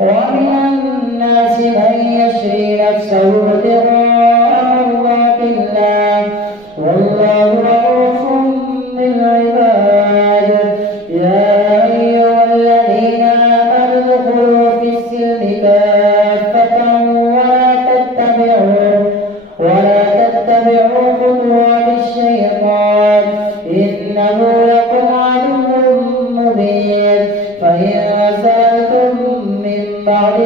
ومن الناس من يشري نفسه ابتغاء مرضات الله والله رؤوف بالعباد. يا أيها الذين آمنوا ادخلوا في السلم كافة ولا تتبعوا خطوات الشيطان إنه لكم عدو مبين. فإن سألتم من بعد